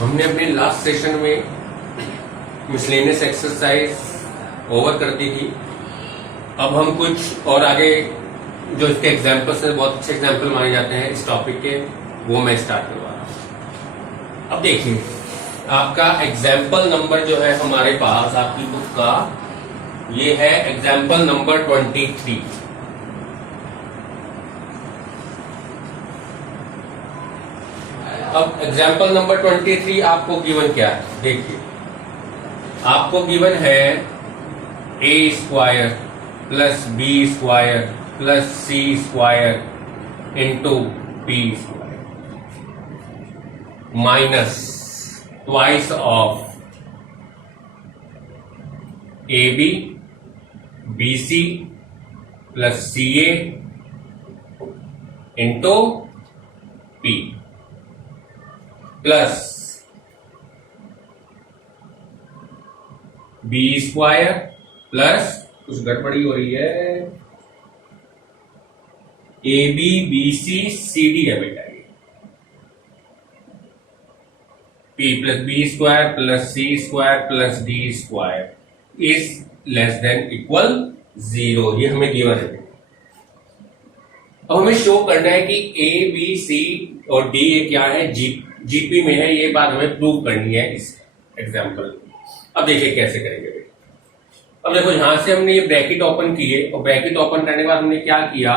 हमने अपने last session में मिसलेनियस एक्सरसाइज ओवर कर दी थी। अब हम कुछ और आगे जो इसके एग्जाम्पल्स हैं, बहुत अच्छे एग्जाम्पल माने जाते हैं इस टॉपिक के, वो मैं स्टार्ट करवा रहा हूं। अब देखिए, आपका एग्जाम्पल नंबर जो है हमारे पास आपकी बुक का, ये है एग्जाम्पल नंबर 23। अब एग्जाम्पल नंबर 23 आपको गिवन क्या है? देखिए, आपको गिवन है a square plus B square plus C square into B square minus twice of A B B C plus C A into P plus B square plus, कुछ गड़बड़ी हो रही है, A B B C C D है बेटा, ये P plus B square plus C square plus D square is less than equal 0। ये हमें गिवन है। अब हमें शो करना है कि ए बी सी और डी ये क्या है, जीपी में है। ये बात हमें प्रूव करनी है इस एग्जाम्पल में। अब देखिए कैसे करेंगे बेटा। अब देखो, यहां से हमने ये ब्रैकेट ओपन किए और ब्रैकेट ओपन करने के बाद हमने क्या किया,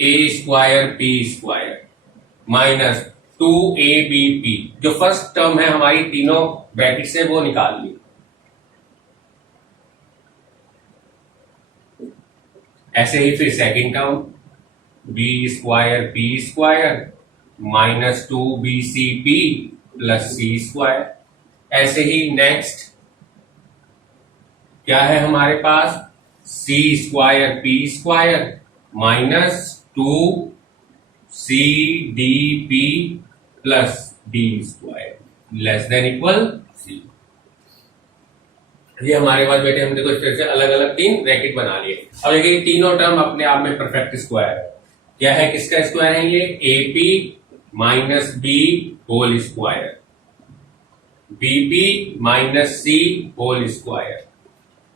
A square P square minus 2abp, जो फर्स्ट टर्म है हमारी तीनों ब्रैकेट से, वो निकाल ली। ऐसे ही फिर second term B square P square minus 2bcp plus C square. ऐसे ही नेक्स्ट क्या है हमारे पास, C square P square minus 2cdp plus D square less than equal 0। ये हमारे पास बेटे, हम देखो इस तरह से अलग अलग तीन ब्रैकेट बना लिए। अब देखिए, तीनों टर्म अपने आप में परफेक्ट स्क्वायर है। क्या है, किसका स्क्वायर है? ये AP minus B whole square, BP minus C whole square,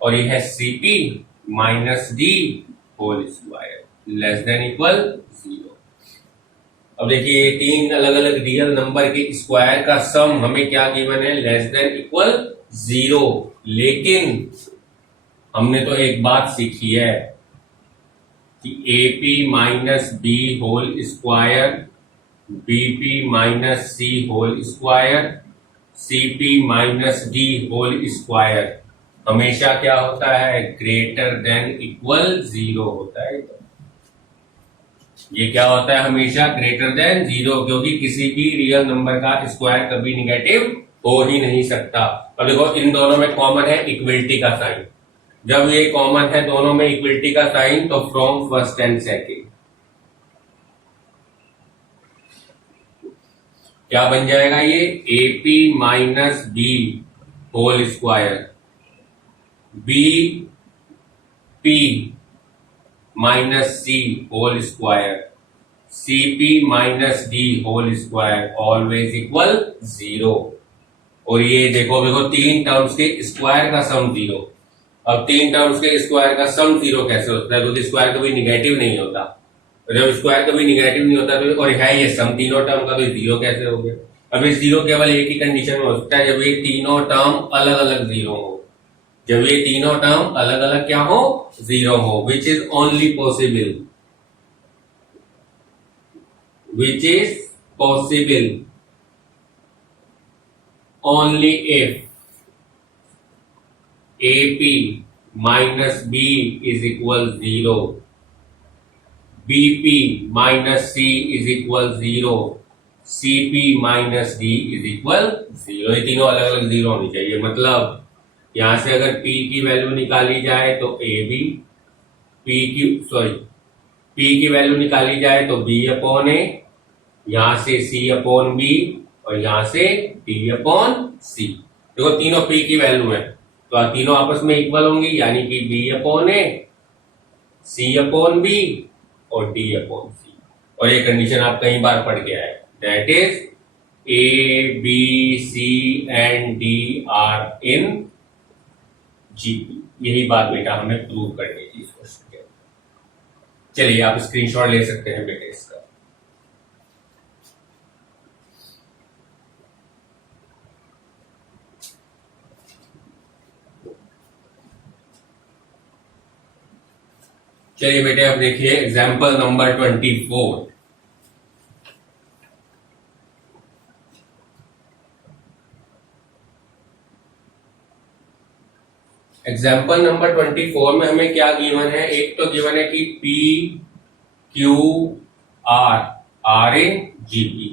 और ये है CP minus D whole square less than equal 0। अब देखिए, ये तीन अलग अलग रियल नंबर के स्क्वायर का सम हमें क्या गिवन है, लेस देन इक्वल 0। लेकिन हमने तो एक बात सीखी है कि AP minus B whole square, BP minus C whole square, CP minus D whole square हमेशा क्या होता है, ग्रेटर देन इक्वल 0 होता है। ये क्या होता है, हमेशा ग्रेटर देन 0, क्योंकि किसी भी रियल नंबर का स्क्वायर कभी निगेटिव हो ही नहीं सकता। और देखो, इन दोनों में कॉमन है इक्वलिटी का साइन। जब ये कॉमन है दोनों में इक्वलिटी का साइन, तो फ्रॉम फर्स्ट एंड सेकेंड क्या बन जाएगा, ये AP minus B whole square, B P minus C whole square, CP minus D whole square always equal 0। और ये देखो तीन टर्म्स के स्क्वायर का सम 0। अब तीन टर्म्स के स्क्वायर का सम 0 कैसे होता है, क्योंकि स्क्वायर कभी निगेटिव नहीं होता। जब स्क्वायर कभी निगेटिव नहीं होता तो, और है ये सम तीनों टर्म का, तो 0 कैसे हो गया? अब इस 0 केवल एक ही कंडीशन में हो सकता है, जब ये तीनों टर्म अलग अलग 0 हो। जब ये तीनों टर्म अलग अलग क्या हो, 0 हो, which is only possible, which is possible only if AP minus B is equal 0, BP minus C is equal 0, CP minus D is equal 0। ये तीनों अलग अलग 0 होनी चाहिए। मतलब यहां से अगर P की वैल्यू निकाली जाए तो AB, P की वैल्यू निकाली जाए तो B अपॉन A, यहां से C अपॉन B, और यहां से D अपॉन C। देखो, तीनों P की वैल्यू है तो तीनों आपस में इक्वल होंगी, यानी कि B upon A, C upon B और D अपॉन C। और ये कंडीशन आप कई बार पढ़ के आए, that is A, B, C and D are in GP। यही बात बेटा हमें प्रूव करनी थी इस क्वेश्चन के। चलिए आप स्क्रीनशॉट ले सकते हैं बेटे इसका। चलिए बेटे अब देखिए एग्जाम्पल नंबर 24। एग्जाम्पल नंबर 24 में हमें क्या गिवन है? एक तो गिवन है कि P Q R are in GP.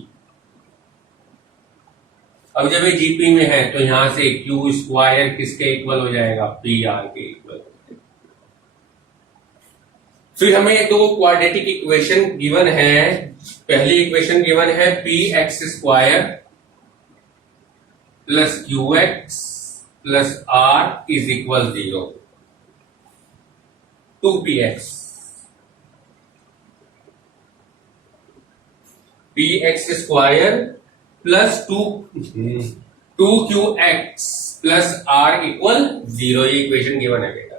अब जब ये जीपी में है तो यहां से क्यू स्क्वायर किसके इक्वल हो जाएगा? पी आर के इक्वल। फिर हमें दो क्वाड्रेटिक इक्वेशन गिवन है। पहली इक्वेशन गिवन है P X square plus Q X plus R is equal 0 2 px। P X square plus 2 Q X plus R equal 0 ये इक्वेशन गिवन है बेटा।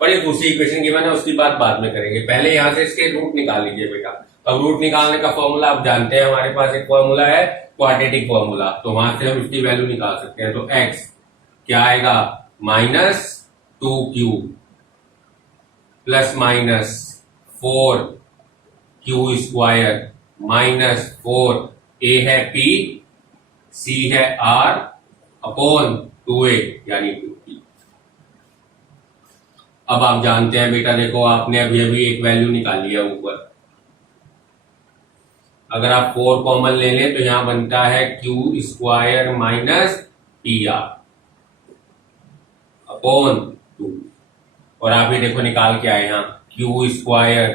और ये दूसरी इक्वेशन गिवन है उसकी बात बाद में करेंगे। पहले यहां से इसके रूट निकाल लीजिए बेटा। अब रूट निकालने का फॉर्मूला आप जानते हैं, हमारे पास एक फॉर्मूला है क्वाड्रेटिक फॉर्मूला, तो वहां से हम इसकी वैल्यू निकाल सकते हैं। तो x क्या आएगा? -2q plus minus 4q square minus 4 a है p c है r अपॉन 2a यानी 2p। अब आप जानते हैं बेटा, देखो आपने अभी अभी एक वैल्यू निकाली है ऊपर। अगर आप 4 कॉमन ले लें तो यहां बनता है q square minus P are upon 2। और आप ये देखो निकाल के आए यहां q square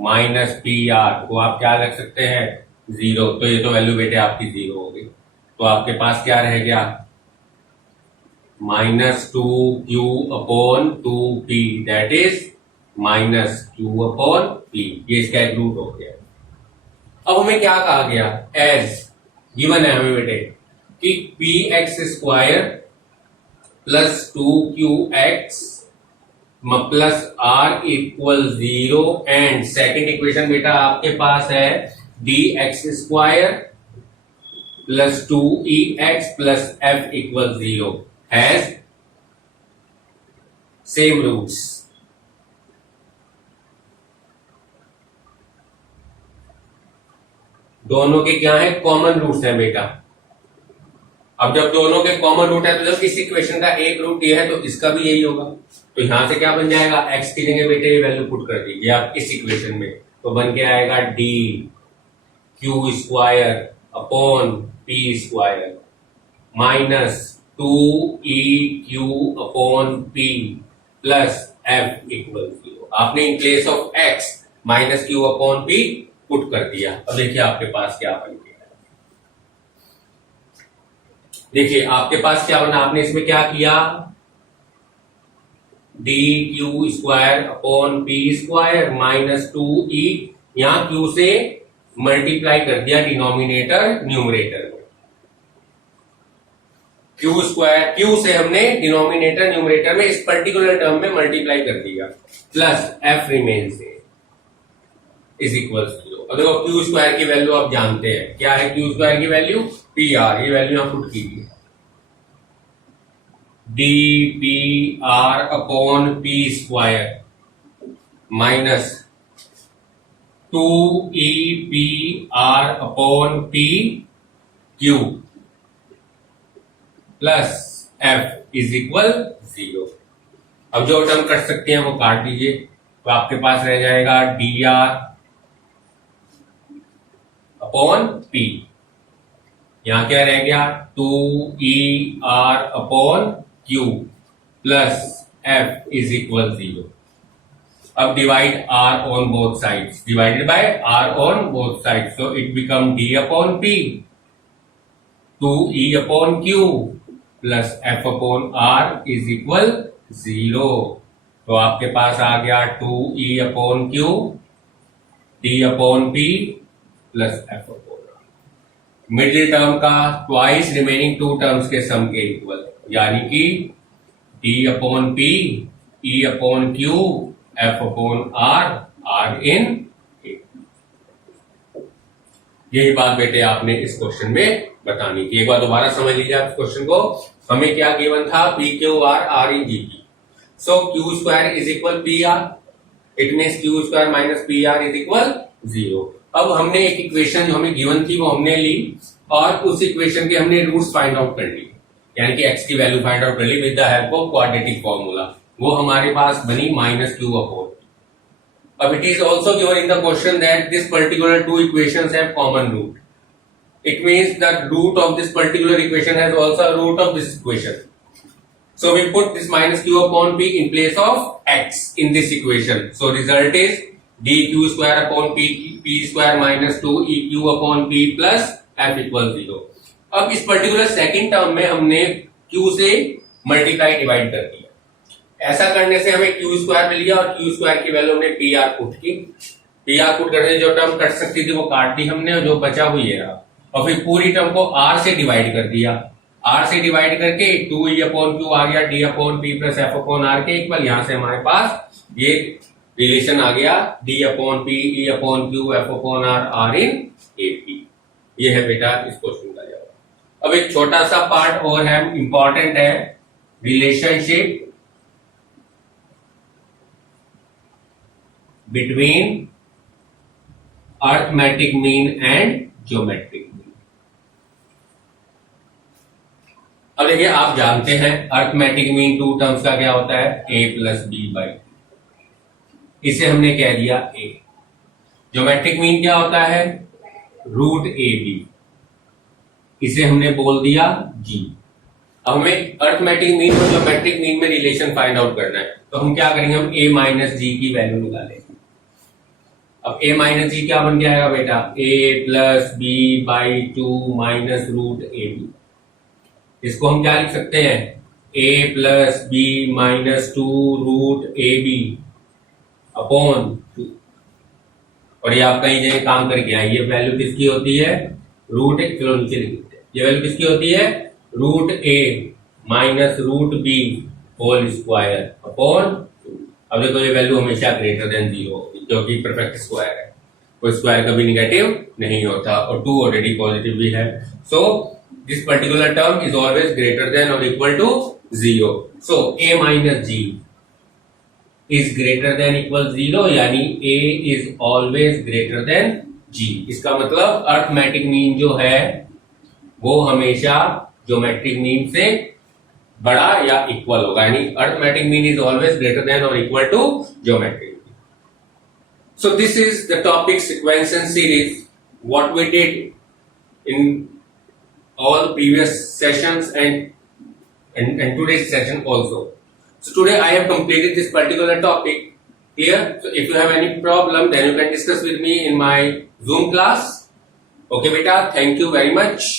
minus P are को आप क्या रख सकते हैं? 0। तो ये तो वैल्यू बेटे आपकी 0 हो गई। तो आपके पास क्या रह गया? -2q upon 2p that is -q upon p। ये इसका एक रूट हो गया। अब हमें क्या कहा गया? एज गिवन है हमें बेटे कि P X square plus 2qx plus R equal 0 and second equation बेटा आपके पास है D X square plus 2ex plus f equal 0 has same roots. दोनों के क्या है? कॉमन रूट्स हैं बेटा। अब जब दोनों के कॉमन रूट है तो जब इस इक्वेशन का एक रूट ये है तो इसका भी यही होगा। तो यहां से क्या बन जाएगा? x की जगह बेटे ये वैल्यू पुट कर दीजिए आप इस इक्वेशन में, तो बन के आएगा D Q square upon P square minus 2eq upon p plus f equal 0। आपने in place of x minus q upon p put कर दिया। अब देखिए आपके पास क्या बन गया। देखिए आपके पास क्या बना, आपने इसमें क्या किया? D Q square upon P square minus 2e, यहां q से मल्टीप्लाई कर दिया डिनोमिनेटर न्यूमरेटर में। क्यू स्क्वायर क्यू से हमने डिनोमिनेटर न्यूमरेटर में इस पर्टिकुलर टर्म में मल्टीप्लाई कर दिया plus f remains is equal 0। अब देखो क्यू स्क्वायर की वैल्यू आप जानते हैं, क्या है क्यू स्क्वायर की वैल्यू? P R. ये वैल्यू आप पुट कीजिए D P R upon P square minus 2e P R upon P Q plus f is equal 0। अब जो टर्म कट सकते हैं वो काट दीजिए, तो आपके पास रह जाएगा डी आर अपॉन p। यहां क्या रह गया? 2e r upon q plus f is equal 0। अब divide r on both sides, divided by r on both sides, so it become d upon p 2e upon q plus f upon r is equal 0। तो आपके पास आ गया 2e upon q d upon p plus f upon r। Middle term का twice remaining to terms के सम के equal, यानी कि D upon P E upon Q F upon R are in A. यही बात बेटे आपने इस क्वेश्चन में बतानी थी। एक बार दोबारा समझ लीजिए आप क्वेश्चन को। हमें क्या गिवन था, P Q R are in G P. So Q square is equal P R, it means Q square minus P R is equal 0। अब हमने एक इक्वेशन जो हमें गिवन थी वो हमने ली और उस इक्वेशन के हमने रूट्स फाइंड आउट कर ली, यानी कि एक्स की वैल्यू फाइंड आउट कर ली with the help of quadratic formula. वो हमारे पास बनी माइनस क्यू अपॉन। अब it is also given in the question that this particular two equations have common root. It means that root of this particular equation has also a root of this equation. So we put this minus q upon p in place of x in this equation. So result is dq square upon p square minus 2eq upon p plus f equals 0. अब इस particular second term में हमने q से multiply divide कर दिया। ऐसा करने से हमें क्यू स्क्वायर मिल गया और क्यू स्क्वायर की वैल्यू हमने पी आर पुट की। पी आर पुट करने जो टर्म कट सकती थी वो काट दी हमने, और जो बचा हुई है और फिर पूरी टर्म को आर से डिवाइड कर दिया। आर से डिवाइड करके 2e अपॉन क्यू आ गया D upon P plus F upon R के इक्वल। यहां से हमारे पास ये रिलेशन आ गया D upon P E upon Q F upon R are in A P. ये है बेटा इस क्वेश्चन का जवाब। अब एक छोटा सा पार्ट और है, इंपॉर्टेंट है, relationship between arithmetic mean and geometric mean। अब देखिए आप जानते हैं अर्थमेटिक मीन टू टर्म्स का क्या होता है, a प्लस बी बाई, इसे हमने कह दिया a। ज्योमेट्रिक मीन क्या होता है, रूट ए बी, इसे हमने बोल दिया g। अब हमें अर्थमेटिक मीन और ज्योमेट्रिक मीन में रिलेशन फाइंड आउट करना है, तो हम क्या करेंगे, हम a माइनस जी की वैल्यू निकालेंगे। अब a माइनस जी क्या बन जाएगा बेटा, a plus B by 2 minus root A B. इसको हम क्या लिख सकते हैं, a plus B minus 2 root A B upon 2। और ये आप कहीं जगह काम करके आए, ये वैल्यू किसकी होती है, रूट ए, चलो नीचे लिख देते हैं, ये वैल्यू किसकी होती है, root A minus root B whole square upon 2। अब देखो ये वैल्यू हमेशा ग्रेटर देन 0 क्योंकि परफेक्ट स्क्वायर है, कोई स्क्वायर कभी निगेटिव नहीं होता और 2 ऑलरेडी पॉजिटिव भी है। So this particular term is always greater than और equal to 0। So a minus G is greater than equal 0, यानी a is always greater than g। इसका मतलब अर्थमेटिक मीन जो है वो हमेशा ज्योमेट्रिक मीन से बड़ा या इक्वल होगा, यानी arithmetic mean is always greater than और equal to geometric. So this is the topic sequence and series, what we did in all the previous sessions and today's session also. So today I have completed this particular topic here. So if you have any problem, then you can discuss with me in my Zoom class. Okay beta, thank you very much.